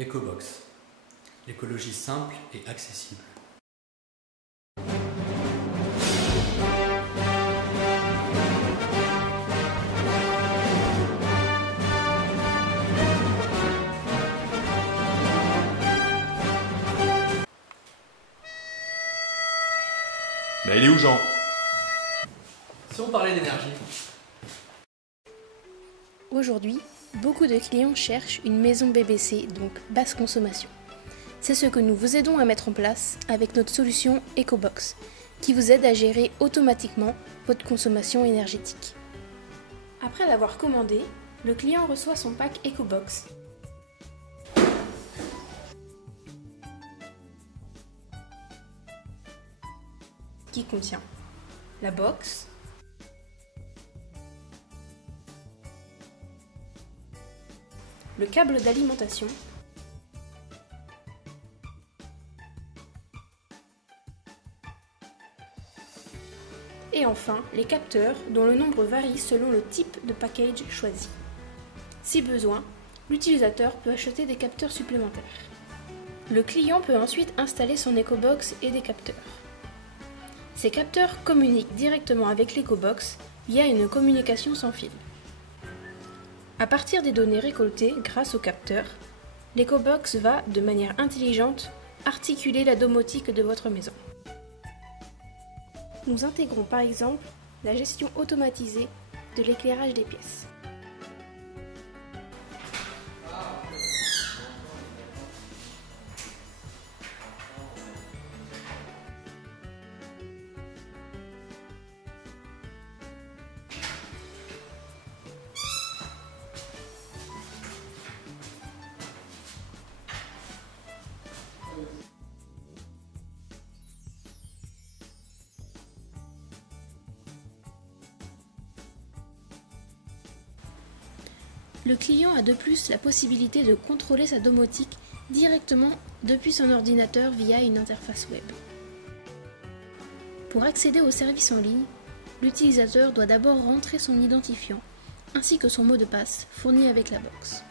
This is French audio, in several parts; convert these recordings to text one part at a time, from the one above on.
Ecobox, l'écologie simple et accessible. Mais il est où Jean? Si on parlait d'énergie. Aujourd'hui, beaucoup de clients cherchent une maison BBC, donc basse consommation. C'est ce que nous vous aidons à mettre en place avec notre solution Ecobox, qui vous aide à gérer automatiquement votre consommation énergétique. Après l'avoir commandé, le client reçoit son pack Ecobox. Qui contient la box, le câble d'alimentation, et enfin les capteurs dont le nombre varie selon le type de package choisi. Si besoin, l'utilisateur peut acheter des capteurs supplémentaires. Le client peut ensuite installer son Ecobox et des capteurs. Ces capteurs communiquent directement avec l'Ecobox via une communication sans fil. À partir des données récoltées grâce aux capteurs, l'Ecobox va, de manière intelligente, articuler la domotique de votre maison. Nous intégrons par exemple la gestion automatisée de l'éclairage des pièces. Le client a de plus la possibilité de contrôler sa domotique directement depuis son ordinateur via une interface web. Pour accéder au service en ligne, l'utilisateur doit d'abord rentrer son identifiant ainsi que son mot de passe fourni avec la box.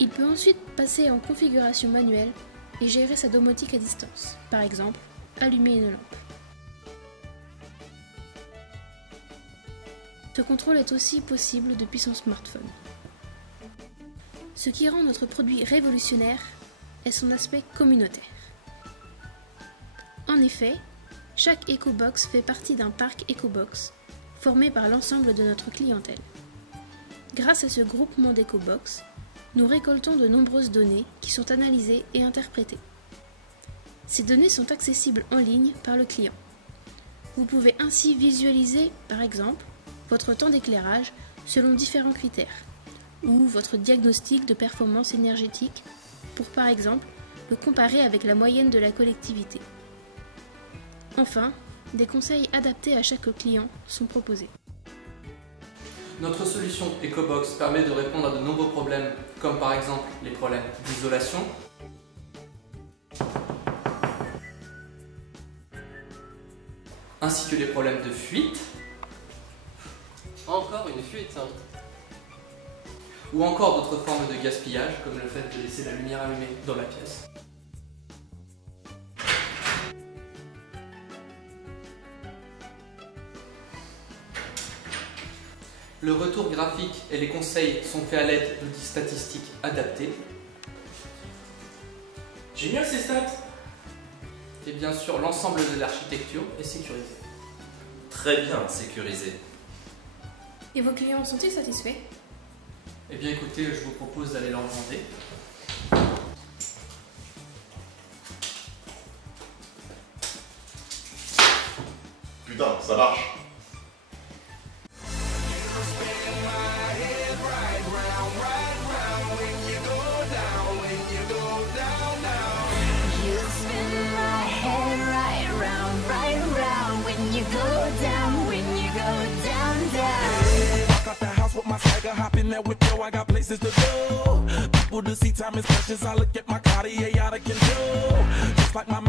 Il peut ensuite passer en configuration manuelle et gérer sa domotique à distance, par exemple allumer une lampe. Ce contrôle est aussi possible depuis son smartphone. Ce qui rend notre produit révolutionnaire est son aspect communautaire. En effet, chaque Ecobox fait partie d'un parc Ecobox formé par l'ensemble de notre clientèle. Grâce à ce groupement d'Ecobox, nous récoltons de nombreuses données qui sont analysées et interprétées. Ces données sont accessibles en ligne par le client. Vous pouvez ainsi visualiser, par exemple, votre temps d'éclairage selon différents critères, ou votre diagnostic de performance énergétique pour, par exemple, le comparer avec la moyenne de la collectivité. Enfin, des conseils adaptés à chaque client sont proposés. Notre solution Ecobox permet de répondre à de nombreux problèmes, comme par exemple les problèmes d'isolation, ainsi que les problèmes de fuite, encore une fuite, ou encore d'autres formes de gaspillage, comme le fait de laisser la lumière allumée dans la pièce. Le retour graphique et les conseils sont faits à l'aide d'outils statistiques adaptés. Génial ces stats! Et bien sûr, l'ensemble de l'architecture est sécurisé. Très bien sécurisé. Et vos clients sont-ils satisfaits ? Eh bien écoutez, je vous propose d'aller leur demander. Putain, ça marche. Hop in that whip, yo, I got places to go. People to see, time is precious. I look at my Cartier out of control. Just like my